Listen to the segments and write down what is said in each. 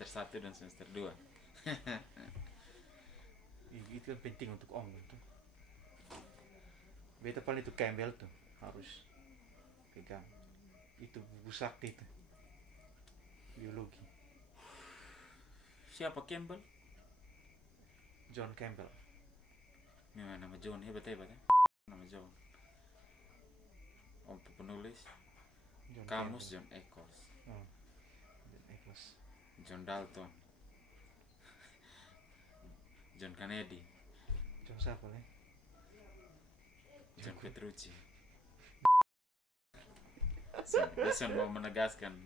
semester 1 dan semester 2. Itu kan penting untuk om itu. Beta paling itu Campbell tuh harus pegang. Itu buku sakti itu. Biologi. Siapa Campbell? John Campbell. Memang nama John hebat ya. Nama John. Om penulis. John Kamus Campbell. John Eccles. Oh. John Eccles. John Dalton. John Kennedy. John siapa nih? John Petrucci. Bisa mau menegaskan.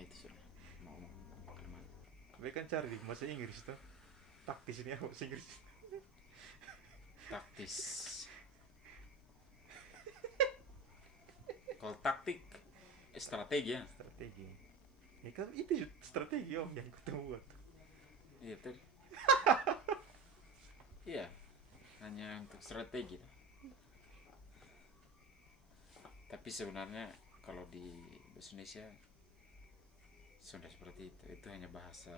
Itu sudah mau kemana? Gue kan cari di bahasa Inggris tuh. Taktis ini apa bahasa Inggris? Taktis. Kalau taktik strategi ya. Strategi. Ya kan itu strategi om yang ketemu buat. Iya tuh. Iya. Hanya untuk strategi. Tapi sebenarnya kalau di bahasa Indonesia sudah seperti itu. Itu hanya bahasa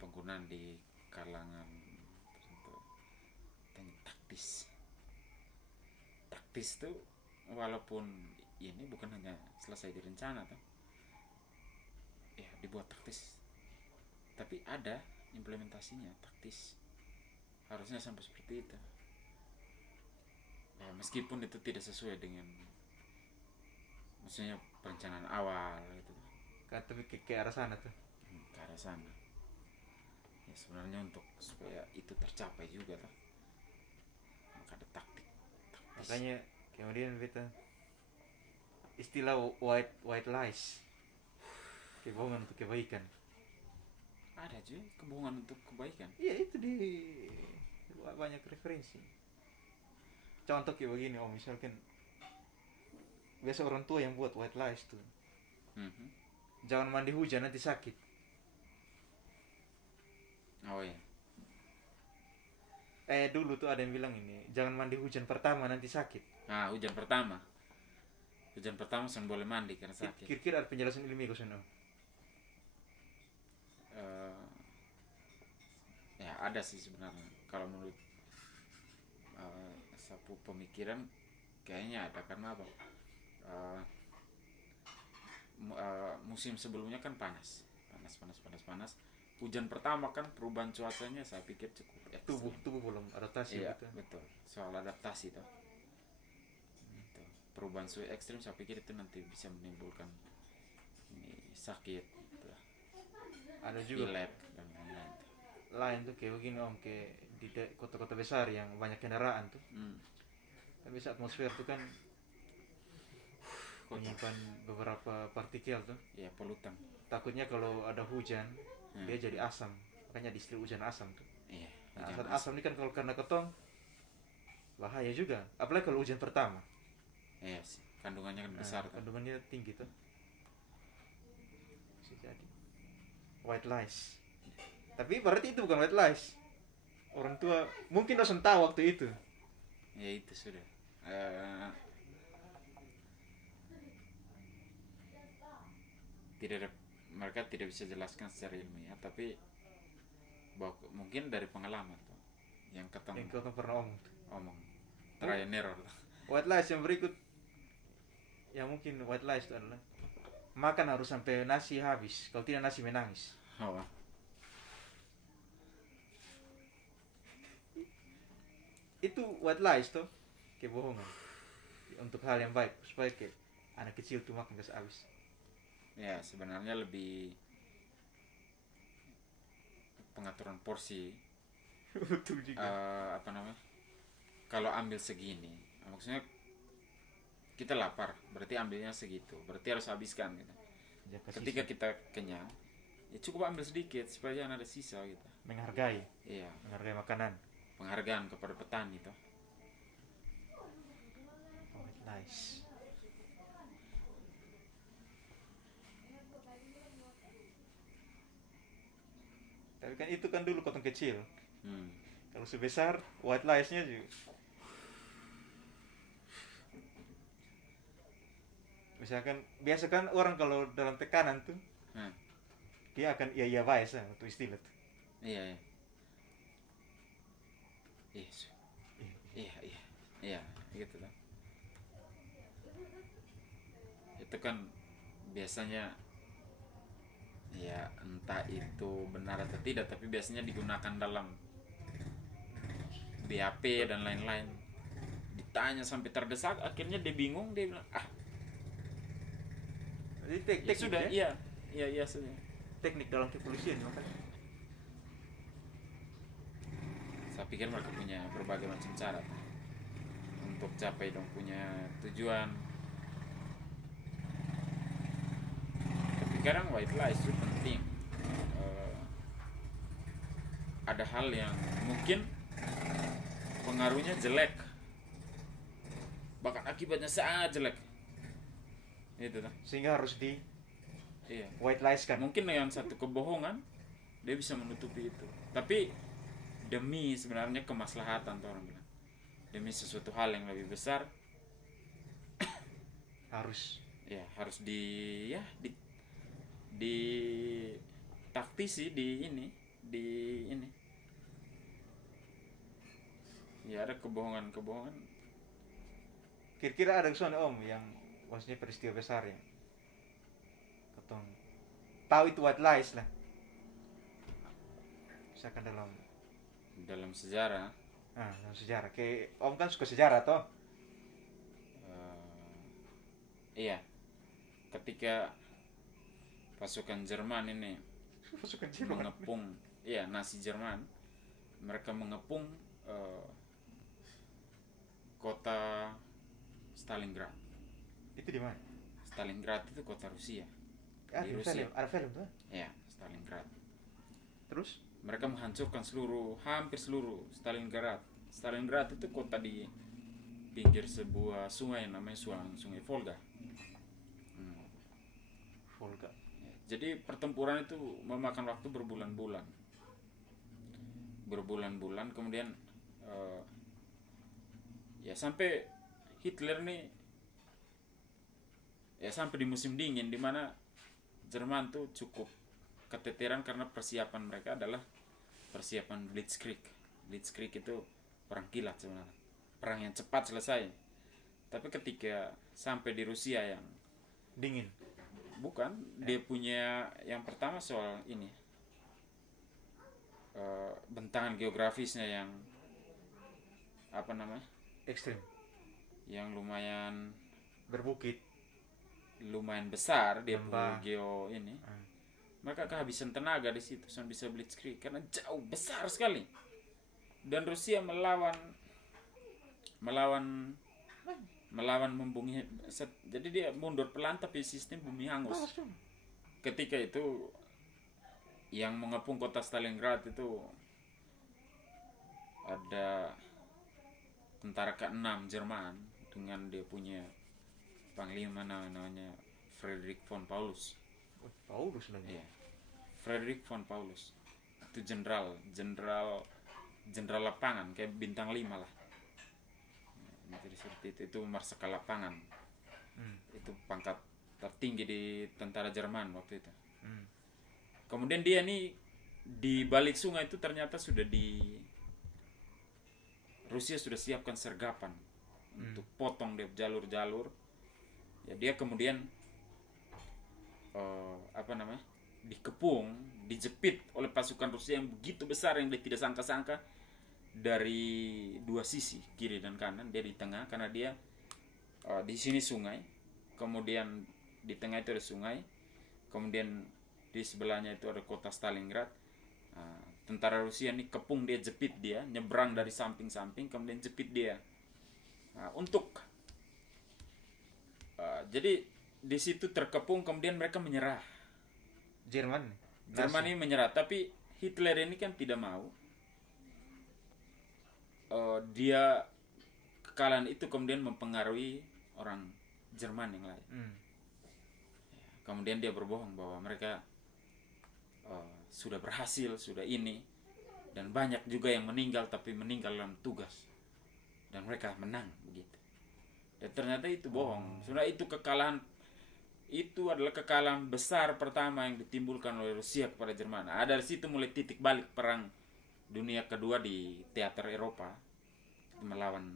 penggunaan di kalangan tertentu. Tanya taktis. Taktis tuh walaupun ini bukan hanya selesai direncana tuh. Ya dibuat taktis. Tapi ada implementasinya taktis. Harusnya sampai seperti itu. Ya, meskipun itu tidak sesuai dengan maksudnya perencanaan awal gitu. Kan tapi ke arah sana tuh. Ke arah sana. Ya sebenarnya untuk supaya itu tercapai juga tuh. Maka ada taktik. Taktis. Makanya kemudian beta istilah white lies, kebohongan untuk kebaikan. Ada juga kebohongan untuk kebaikan. Iya itu di banyak referensi. Contoh kayak begini om, misalkan biasa orang tua yang buat white lies tuh. Jangan mandi hujan nanti sakit. Oh iya. Dulu tuh ada yang bilang ini, jangan mandi hujan pertama nanti sakit. Nah hujan pertama sen boleh mandi karena sakit. Kira-kira ada penjelasan ilmiah ke sana? Ya ada sih sebenarnya kalau menurut sapu pemikiran kayaknya ada karena apa? Musim sebelumnya kan panas. Hujan pertama kan perubahan cuacanya saya pikir cukup ekstrim. Tubuh belum adaptasi. Iya gitu. betul, soal adaptasi tuh. Perubahan suhu ekstrim saya pikir itu nanti bisa menimbulkan ini sakit gitu. Ada juga pilek dan lain-lain. lain tuh kayak begini om, kayak di kota-kota besar yang banyak kendaraan tuh. Tapi atmosfer tuh kan menyimpan beberapa partikel tuh. Iya polutan. Takutnya kalau ada hujan dia jadi asam, makanya diistilah hujan asam tuh. Iya. Nah, asam ini kan kalau karena ketong bahaya juga, apalagi kalau hujan pertama. Iya sih, kandungannya kan besar. Kandungannya tinggi tuh. Bisa jadi white lies. Tapi berarti itu bukan white lies. Orang tua mungkin dosen tahu waktu itu. Ya itu sudah. Tidak ada, mereka tidak bisa jelaskan secara ilmiah, tapi mungkin dari pengalaman tuh yang Yang kau pernah omong trial and error. White lies yang berikut, yang mungkin white lies itu adalah makan harus sampai nasi habis, kalau tidak nasi menangis. Oh. Itu white lies tuh, kebohongan untuk hal yang baik, supaya kayak anak kecil tuh makan gas habis. Ya sebenarnya lebih pengaturan porsi. Betul juga. Apa namanya, kalau ambil segini maksudnya kita lapar berarti ambilnya segitu, berarti harus habiskan gitu. Ketika kita kenyang ya cukup ambil sedikit supaya jangan ada sisa gitu. Menghargai. Iya, Menghargai makanan. penghargaan kepada petani itu. White lies. Tapi kan itu kan dulu potong kecil. Kalau sebesar white lies-nya juga. misalkan biasa kan orang kalau dalam tekanan tuh dia akan iya biasa untuk istilah tuh. Iya. Iya, gitu lah. Itu kan biasanya ya entah itu benar atau tidak, tapi biasanya digunakan dalam BAP dan lain-lain. Ditanya sampai terdesak, akhirnya dia bingung, dia bilang Jadi ya sudah, ya? iya sudah. Teknik dalam kepolisian makanya. Saya pikir mereka punya berbagai macam cara untuk capai dong punya tujuan. Tapi kadang white lies itu penting. Ada hal yang mungkin pengaruhnya jelek, bahkan akibatnya sangat jelek, itu kan. Sehingga harus white lies kan. Mungkin yang satu kebohongan dia bisa menutupi itu, tapi demi sebenarnya kemaslahatan tuh orang bilang, demi sesuatu hal yang lebih besar harus di taktisi di ini ya. Ada kebohongan. Kira-kira ada soalnya om yang maksudnya peristiwa besar ya ketong tahu itu white lies lah, misalkan dalam sejarah. Dalam sejarah kayak om kan suka sejarah toh. Iya, ketika pasukan Jerman ini mengepung, Nazi Jerman, mereka mengepung kota Stalingrad. Itu di mana? Stalingrad itu kota Rusia. Di Rusia. Ada film tuh? Ya, Stalingrad. Terus mereka menghancurkan hampir seluruh Stalingrad. Stalingrad itu kota di pinggir sebuah sungai namanya Sungai Volga. Volga. Jadi pertempuran itu memakan waktu berbulan-bulan. Kemudian sampai Hitler nih sampai di musim dingin, di mana Jerman tuh cukup keteteran karena persiapan mereka adalah persiapan Blitzkrieg. Blitzkrieg itu perang kilat sebenarnya, perang yang cepat selesai. Tapi ketika sampai di Rusia yang dingin, dia punya yang pertama soal ini bentangan geografisnya yang ekstrim, yang lumayan berbukit, lumayan besar, dia punya mereka kehabisan tenaga di situ sampai bisa Blitzkrieg karena jauh besar sekali. Dan Rusia melawan membumi. Jadi dia mundur pelan tapi sistem bumi hangus. Ketika itu yang mengepung kota Stalingrad itu ada tentara ke-6 Jerman dengan dia punya panglima namanya Friedrich von Paulus. Iya. Friedrich von Paulus itu jenderal lapangan kayak bintang 5 lah. Jadi seperti itu marsekal lapangan. Itu pangkat tertinggi di tentara Jerman waktu itu. Kemudian dia nih di balik sungai itu ternyata Rusia sudah siapkan sergapan untuk potong dia jalur-jalur. Ya dia kemudian dikepung, dijepit oleh pasukan Rusia yang begitu besar yang dia tidak sangka-sangka dari dua sisi, kiri dan kanan. Dia di tengah karena dia di sini sungai, kemudian di tengah itu ada sungai, kemudian di sebelahnya itu ada kota Stalingrad. Tentara Rusia nih kepung dia, jepit dia, nyebrang dari samping-samping, kemudian jepit dia. Jadi di situ terkepung, kemudian mereka menyerah. Jerman ini menyerah, tapi Hitler ini kan tidak mau. Dia kekalahan itu kemudian mempengaruhi orang Jerman yang lain. Kemudian dia berbohong bahwa mereka sudah berhasil, sudah ini, dan banyak juga yang meninggal, tapi meninggal dalam tugas, dan mereka menang begitu. Dan ternyata itu bohong. Sebenarnya itu kekalahan itu adalah kekalahan besar pertama yang ditimbulkan oleh Rusia kepada Jerman. Dari situ mulai titik balik perang dunia kedua di teater Eropa, melawan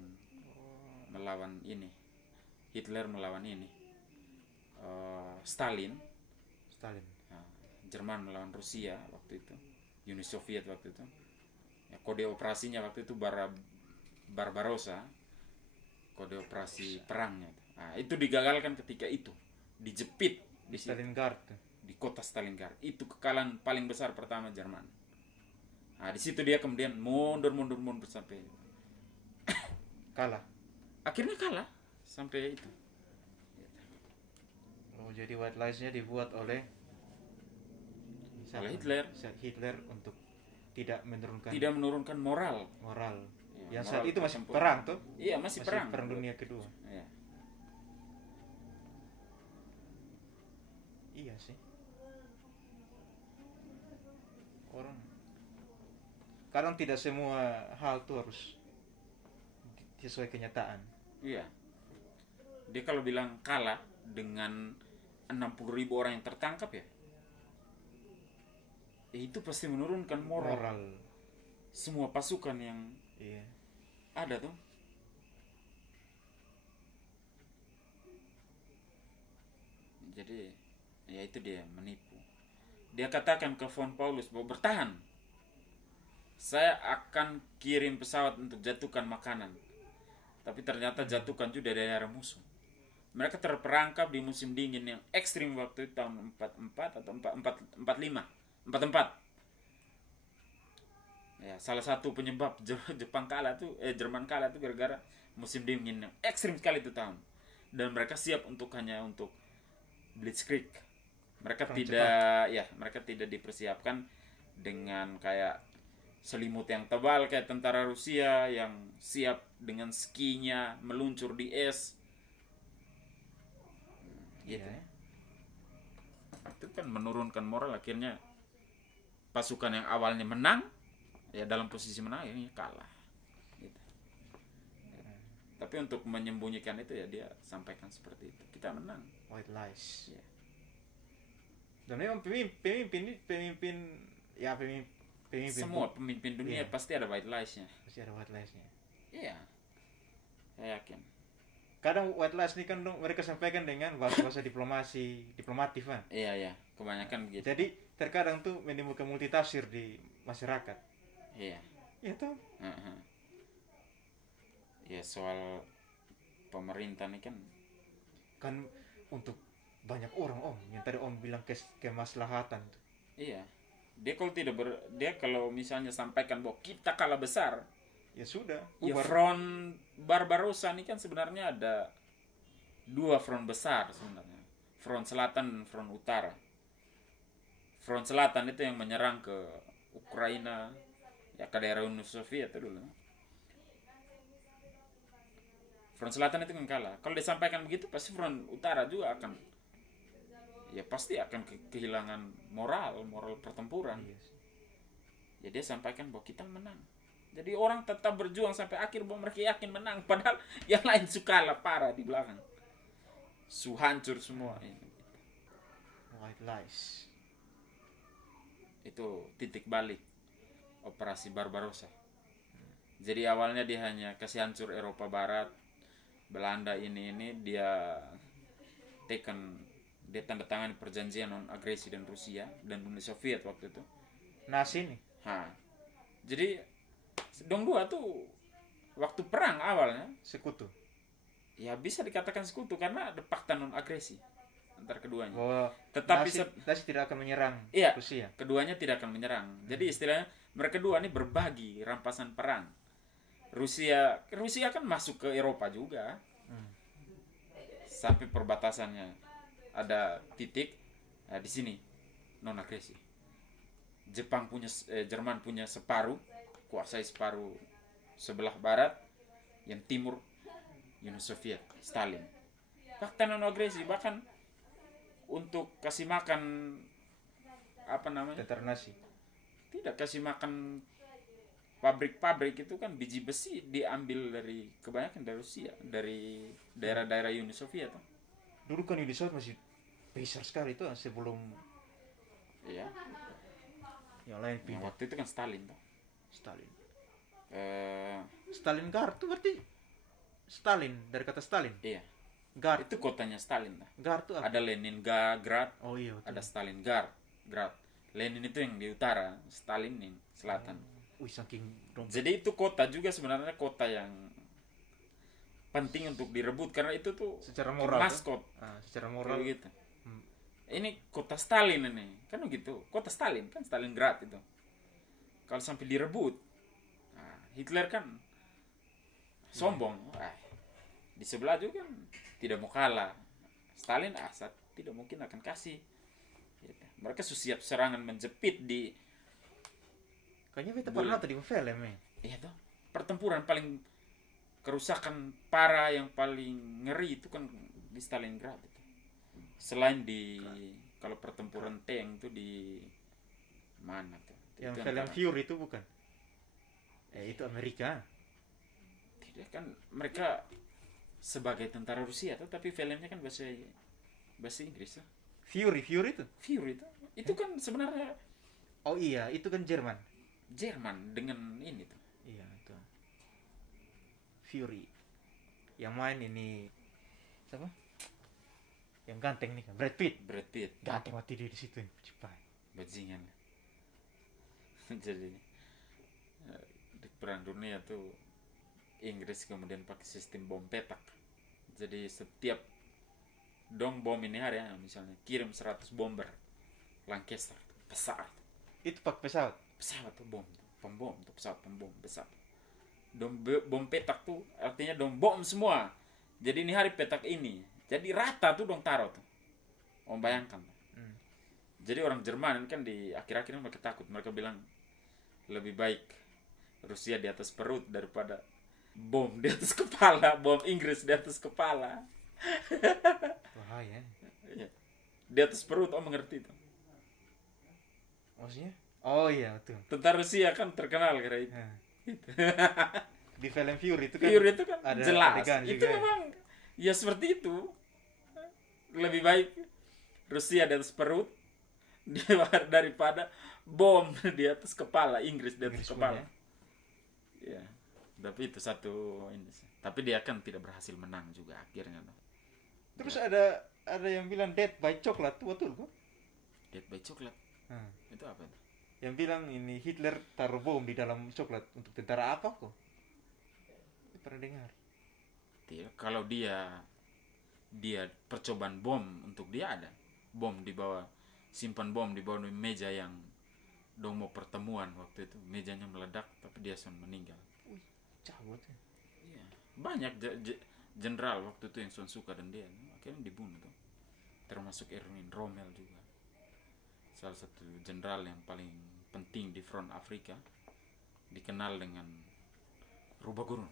ini, Hitler melawan ini, Stalin. Nah, Jerman melawan Rusia waktu itu, Uni Soviet waktu itu. Ya, kode operasinya waktu itu Barbarossa, kode operasi perangnya. Nah, itu digagalkan ketika itu, dijepit di Stalingrad, di kota Stalingrad. Itu kekalahan paling besar pertama Jerman. Nah, di situ dia kemudian mundur sampai kalah. Akhirnya kalah sampai itu. Oh, jadi White Lies-nya dibuat oleh Hitler untuk tidak menurunkan moral. Ya, yang saat itu masih perang tuh. Iya, masih perang dunia kedua. Iya. Iya sih. Orang kadang tidak semua hal tuh harus sesuai kenyataan. Iya. Dia kalau bilang kalah dengan 60.000 orang yang tertangkap ya itu pasti menurunkan moral. Semua pasukan yang ada tuh. Jadi ya itu dia menipu. Dia katakan ke von Paulus bahwa bertahan, saya akan kirim pesawat untuk jatuhkan makanan. Tapi ternyata jatuhkan juga dari daerah musuh. Mereka terperangkap di musim dingin yang ekstrim waktu itu tahun 44 atau 44. Ya, salah satu penyebab Jerman kalah tuh gara-gara musim dingin yang ekstrim sekali itu tahun. Dan mereka siap hanya untuk Blitzkrieg. Mereka tidak dipersiapkan dengan kayak selimut yang tebal kayak tentara Rusia yang siap dengan skinya meluncur di es. Gitu. Itu kan menurunkan moral, akhirnya pasukan yang awalnya menang ya dalam posisi menang ini kalah. Gitu. Tapi untuk menyembunyikan itu ya dia sampaikan seperti itu. Kita menang. White lies. Ya. Dan memang pemimpin semua pemimpin dunia pasti ada white lies-nya. Iya. Saya yakin. Kadang white lies ini kan mereka sampaikan dengan bahasa diplomatif kan. Iya. Kebanyakan begitu. Jadi terkadang tuh menimbulkan multitafsir di masyarakat. Iya. Iya tuh. Ya soal pemerintah ini kan untuk banyak orang yang tadi om bilang kemaslahatan tuh. Iya. Dia kalau misalnya sampaikan bahwa kita kalah besar, ya sudah. Ya front Barbarossa ini kan sebenarnya ada 2 front besar sebenarnya. Front selatan dan front utara. Front selatan itu yang menyerang ke Ukraina, ya ke daerah Uni Soviet itu dulu. Front selatan itu kan kalah. Kalau disampaikan begitu pasti front utara juga pasti akan kehilangan moral pertempuran. Ya dia sampaikan bahwa kita menang. Jadi orang tetap berjuang sampai akhir bahwa mereka yakin menang, padahal yang lain kalah parah di belakang. Hancur semua. White lies. Itu titik balik operasi Barbarossa. Jadi awalnya dia hanya kasih hancur Eropa Barat, Belanda ini dia tanda tangan perjanjian non agresi dan Rusia dan Uni Soviet waktu itu. Nasi nih. Jadi dong dua tuh waktu perang awalnya sekutu. Ya bisa dikatakan sekutu karena ada fakta non agresi antar keduanya. Tetapi nasi tidak akan menyerang Rusia. Keduanya tidak akan menyerang. Jadi istilahnya mereka kedua ini berbagi rampasan perang. Rusia kan masuk ke Eropa juga. Sampai perbatasannya ada titik di sini non agresi. Jerman punya separuh, kuasai separuh sebelah barat, yang timur Uni Soviet, Stalin. Fakta non agresi, bahkan untuk kasih makan tentara Nazi. Tidak kasih makan pabrik-pabrik itu kan biji besi diambil kebanyakan dari Rusia, dari daerah-daerah Uni Soviet. Dulu kan Uni Soviet masih besar sekali itu sebelum Iya. yang lain Yang pindah. waktu itu kan Stalin toh. Stalin. Eh, Stalingrad itu berarti Stalin, dari kata Stalin. iya. Gard. Itu kotanya Stalin lah. Gard itu apa? Ada Leningrad, Oh iya betul. ada Stalingrad. Lenin itu yang di utara, Stalin yang selatan. Wih saking dompet. Jadi itu kota juga sebenarnya kota yang penting untuk direbut karena itu tuh Secara moral maskot. Secara moral Gitu. Hmm. Ini kota Stalin ini, kan begitu. Kota Stalin kan Stalingrad itu. Kalau sampai direbut, nah, Hitler kan sombong. Di sebelah juga kan tidak mau kalah. Stalin Assad tidak mungkin akan kasih. Gitu. Mereka siap serangan menjepit di. Kayaknya beta pernah tuh di film ya. Iya tuh. Pertempuran paling kerusakan parah yang paling ngeri itu kan di Stalingrad itu. Selain di kalau pertempuran tank itu di mana tuh? Yang Itu film antara- Fury itu bukan? Itu Amerika. Tidak kan mereka sebagai tentara Rusia tuh, tapi filmnya kan bahasa Inggris tuh. Fury itu. Fury itu kan sebenarnya Oh iya, itu kan Jerman. Jerman dengan ini tuh. Iya itu. Fury. Yang main ini siapa? Yang ganteng nih kan, Brad Pitt. Ganteng mati dia di situ. Cipai. Bajingan. Jadi di perang dunia tuh Inggris kemudian pakai sistem bom petak. Jadi setiap dong bom ini hari ya, misalnya kirim 100 bomber Lancaster besar. Itu pakai pesawat. Pesawat tuh bom, pembom tuh pesawat pembom besar. Bom petak tuh artinya dong bom semua. Jadi ini hari petak ini. Jadi rata tuh dong taruh tuh. Om bayangkan. Jadi orang Jerman kan di akhir-akhir mereka takut. Mereka bilang lebih baik Rusia di atas perut daripada bom di atas kepala, bom Inggris di atas kepala. Bahaya. Iya. Di atas perut, om mengerti itu. Maksudnya? Oh iya betul. Tentara Rusia kan terkenal kira itu. Nah. Di film Fury itu kan Fury itu kan ada jelas. adegan Itu juga. memang ya seperti itu. Lebih baik Rusia di atas perut daripada bom di atas kepala Inggris di atas Inggris kepala. punya. Ya, tapi itu satu ini sih. Tapi dia kan tidak berhasil menang juga akhirnya. Terus ada yang bilang Death by Chocolate itu betul kok? Death by Chocolate itu apa itu? Yang bilang ini Hitler taruh bom di dalam coklat untuk tentara apa kok? Pernah dengar? Tidak, kalau dia percobaan bom untuk dia ada bom di bawah, simpan bom di bawah meja yang dong mau pertemuan waktu itu, mejanya meledak tapi dia sudah meninggal. Cabut ya. Iya. Banyak jenderal waktu itu yang suka dan dia akhirnya dibunuh tuh. Termasuk Erwin Rommel juga. Salah satu jenderal yang paling penting di front Afrika, dikenal dengan rubah gurun,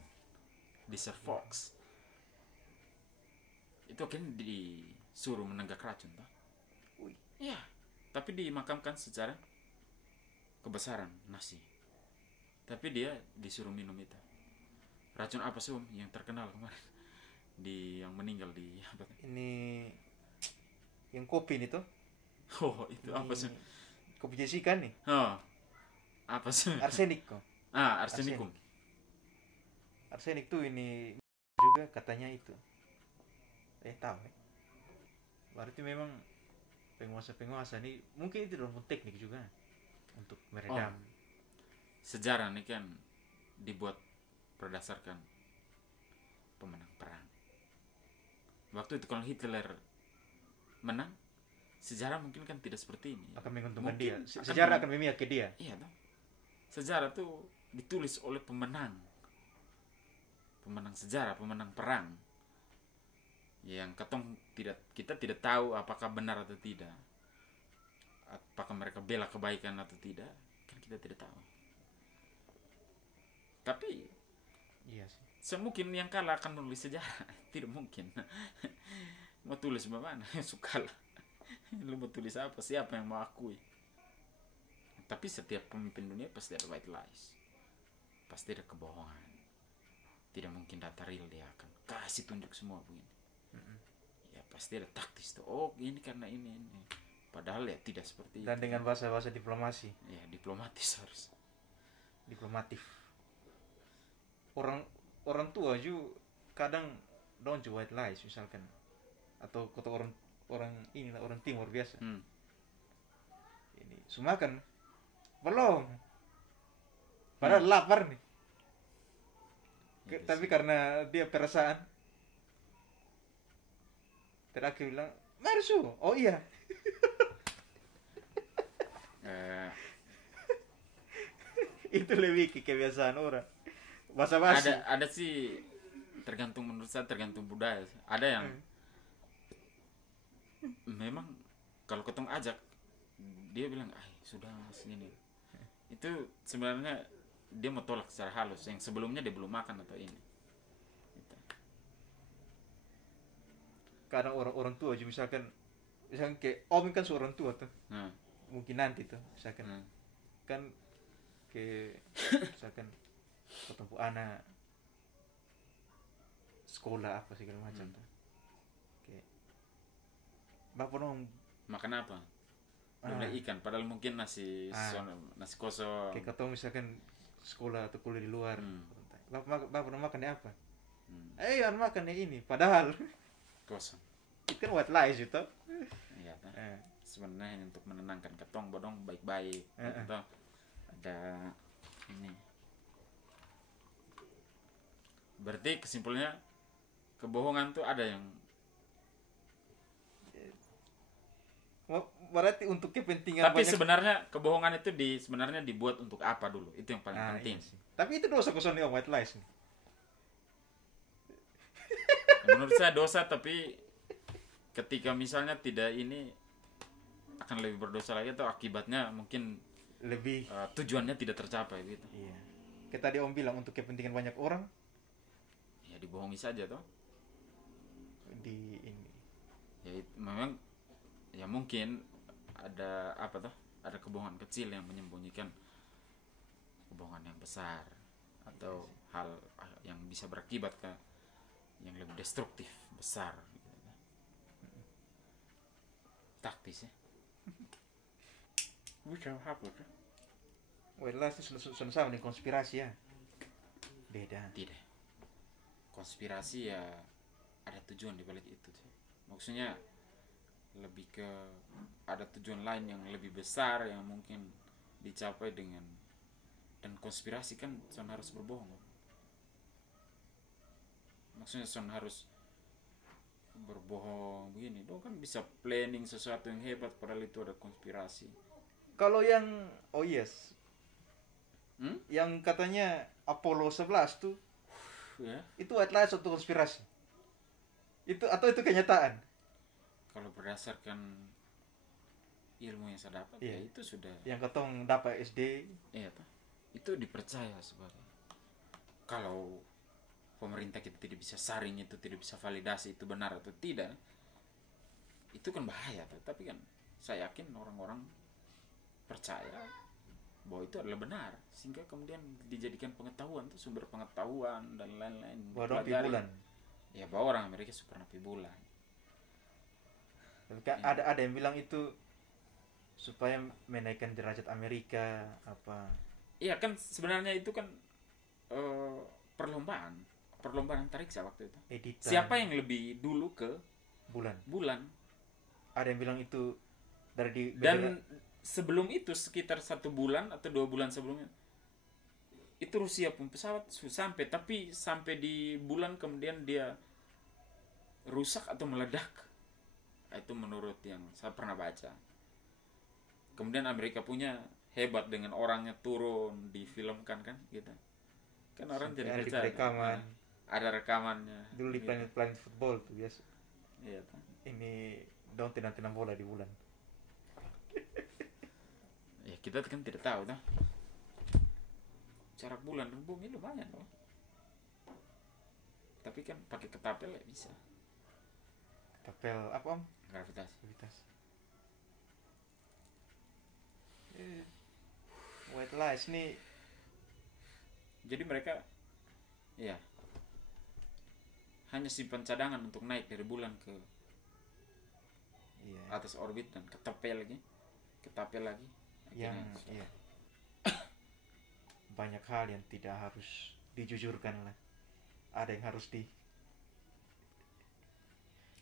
Desert Fox. Itu akhirnya disuruh menenggak racun toh. Iya, tapi dimakamkan secara kebesaran nasi. Tapi dia disuruh minum itu. Racun apa sih yang terkenal kemarin? Yang meninggal di apa? Ini yang kopi nih tuh. Oh, itu apa sih? Kopi Jessica nih. Oh. Apa sih? Arsenik kok. Arsenikum. Arsenik tuh ini juga katanya itu. Tahu ya. Berarti memang penguasa-penguasa ini mungkin itu dalam teknik juga untuk meredam. Sejarah ini kan dibuat berdasarkan pemenang perang. Waktu itu kalau Hitler menang, sejarah mungkin kan tidak seperti ini. Akan menguntungkan dia. Mungkin Sejarah akan memihak ke dia. Iya dong. Sejarah tuh ditulis oleh pemenang. Pemenang sejarah, pemenang perang. Yang kita tidak tahu apakah benar atau tidak. Apakah mereka bela kebaikan atau tidak, kan kita tidak tahu. Tapi Iya sih. semungkin yang kalah akan menulis sejarah. Tidak mungkin. Mau tulis bagaimana? Sukalah. Lu mau tulis apa? Siapa yang mau akui? Tapi setiap pemimpin dunia pasti ada white lies. Pasti ada kebohongan. Tidak mungkin data real dia akan kasih tunjuk semua begini. Ya pasti ada taktis tuh. Oh ini karena ini. Padahal ya tidak seperti dan itu. dengan bahasa-bahasa diplomasi. Ya diplomatis harus. Diplomatif. Orang tua juga kadang don't you white lies misalkan, atau kata orang inilah orang timur biasa. Ini semua kan belum, padahal lapar nih. Tapi karena dia perasaan terakhir bilang Marsu, oh iya. Itu lebih kebiasaan orang. Basa-basi. Ada sih, tergantung, menurut saya tergantung budaya. Ada yang memang kalau ketemu ajak dia bilang sudah segini. Itu sebenarnya dia mau tolak secara halus, yang sebelumnya dia belum makan atau ini gitu. Karena orang tua juga misalkan kayak om kan seorang tua tuh, mungkin nanti tuh misalkan kan ke misalkan ketemu anak sekolah apa segala macam tuh, kayak bapak dong makan apa, ikan, padahal mungkin nasi kosong. Kayak ketemu misalkan sekolah atau kuliah di luar, bapak dong makan apa, yang makan ini, padahal kosong. Itu kan white lies itu. Iya, sebenarnya untuk menenangkan ketong bodong baik-baik. Gitu. Ada ini. Berarti kesimpulannya kebohongan tuh ada yang. Berarti untuk kepentingan. Tapi banyak. Sebenarnya kebohongan itu sebenarnya dibuat untuk apa dulu? Itu yang paling penting. Iya. Tapi itu dosa kosong nih white lies. Menurut saya dosa, tapi ketika misalnya tidak ini akan lebih berdosa lagi, atau akibatnya mungkin lebih tujuannya tidak tercapai gitu. Iya. Kayak tadi om bilang untuk kepentingan banyak orang, ya dibohongi saja toh. Di ini. Ya memang ya mungkin ada apa toh? Ada kebohongan kecil yang menyembunyikan kebohongan yang besar, atau hal yang bisa berakibat ke yang lebih destruktif, besar. Taktis ya. Bukan apa kan? White lies itu sudah sama dengan konspirasi ya. Beda. Tidak. Konspirasi ya ada tujuan di balik itu. Maksudnya lebih ke ada tujuan lain yang lebih besar yang mungkin dicapai dengan, dan konspirasi kan son harus berbohong. Maksudnya son harus berbohong begini dong, kan bisa planning sesuatu yang hebat padahal itu ada konspirasi. Kalau yang yang katanya Apollo 11 tuh itu adalah suatu konspirasi itu, atau itu kenyataan? Kalau berdasarkan ilmu yang saya dapat ya itu sudah yang ketong dapat SD, itu dipercaya sebagai, kalau pemerintah kita tidak bisa saring itu, tidak bisa validasi itu benar atau tidak, itu kan bahaya. Tapi kan saya yakin orang-orang percaya bahwa itu adalah benar, sehingga kemudian dijadikan pengetahuan tuh, sumber pengetahuan dan lain-lain. Bahwa bulan. Ya, bahwa orang Amerika super napi bulan. Ada yang bilang itu supaya menaikkan derajat Amerika apa? Iya kan, sebenarnya itu kan perlombaan antariksa waktu itu. Editan. Siapa yang lebih dulu ke bulan? Ada yang bilang itu dan sebelum itu sekitar 1 bulan atau 2 bulan sebelumnya itu Rusia pun pesawat sampai, tapi sampai di bulan kemudian dia rusak atau meledak. Itu menurut yang saya pernah baca. Kemudian Amerika punya hebat dengan orangnya turun difilmkan kan gitu. Kan orang jadi percaya. Rekaman. Ada rekamannya. Dulu di Planet Football tuh biasa. Iya kan. Ini dong tenang bola di bulan. Ya kita kan tidak tahu dah. Jarak bulan dan bumi lumayan loh. Tapi kan pakai ketapel ya bisa. Ketapel apa om? Gravitasi. White lies nih. Jadi mereka hanya simpan cadangan untuk naik dari bulan ke atas orbit dan ketapel lagi yang akhirnya, banyak hal yang tidak harus dijujurkan lah, ada yang harus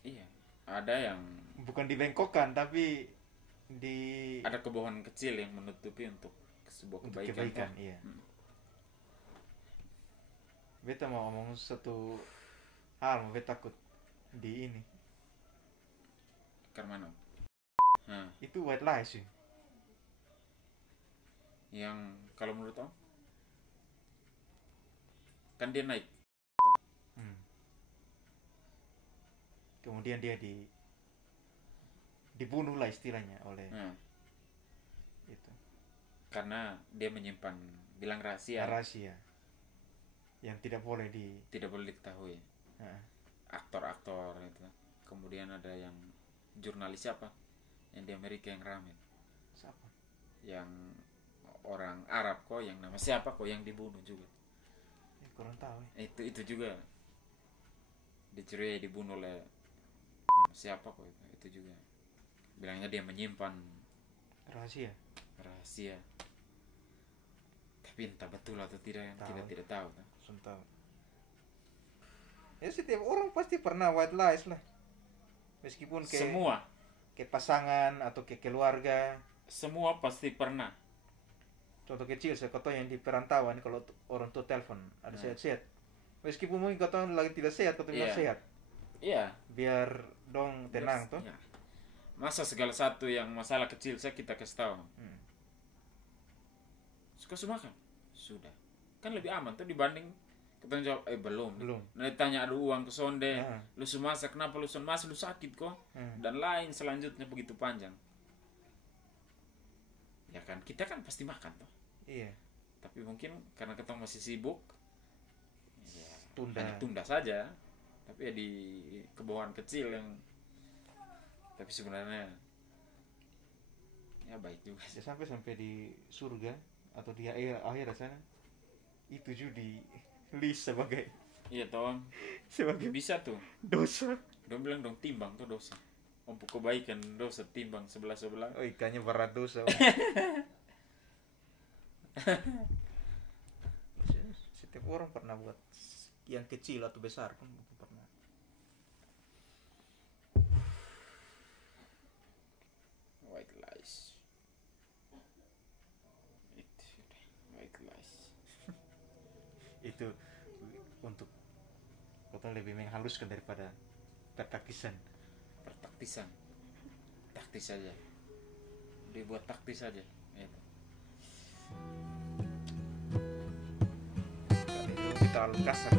iya, ada yang bukan dibengkokkan tapi ada kebohongan kecil yang menutupi untuk sebuah kebaikan. iya. Beta mau ngomong satu hal, beta takut di ini Karena itu white lies sih. yang kalau menurut Om kan dia naik, kemudian dia dibunuh lah istilahnya oleh itu karena dia menyimpan bilang rahasia yang tidak boleh diketahui. Aktor-aktor itu, kemudian ada yang jurnalis siapa yang di Amerika yang rame, siapa yang orang Arab kok, yang nama siapa kok yang dibunuh juga, kurang tahu itu juga dicurigai dibunuh oleh nama siapa kok, itu juga bilangnya dia menyimpan rahasia, tapi entah betul atau tidak yang kita tidak tahu. Ya setiap orang pasti pernah white lies lah, meskipun semua ke pasangan atau ke keluarga, semua pasti pernah. Contoh kecil saya kata yang di perantauan, kalau orang tua telepon ada sehat-sehat, meskipun mungkin kata lagi tidak sehat atau bilang sehat, biar dong tenang toh. Masa segala satu yang masalah kecil saya kita kasih tahu. Suka makan sudah kan lebih aman tuh dibanding kita jawab belum. Nah ditanya ada uang ke sonde, lu semasak kenapa lu masak, lu sakit kok, dan lain selanjutnya begitu panjang. Ya kan kita kan pasti makan toh. Iya. Tapi mungkin karena kita masih sibuk, ya, hanya tunda saja. Tapi ya di kebohongan kecil yang, tapi sebenarnya ya baik juga. Ya sampai di surga atau di akhirat sana itu juga di list sebagai sebagai bisa tuh dosa. Dong bilang dong timbang tuh dosa. Untuk kebaikan dosa timbang sebelah. Oh ikannya berat dosa. Setiap orang pernah buat yang kecil atau besar pun pernah. White lies. Itu untuk kota lebih menghaluskan daripada taktis saja, dibuat taktis saja itu. Kalau itu terlalu kasar.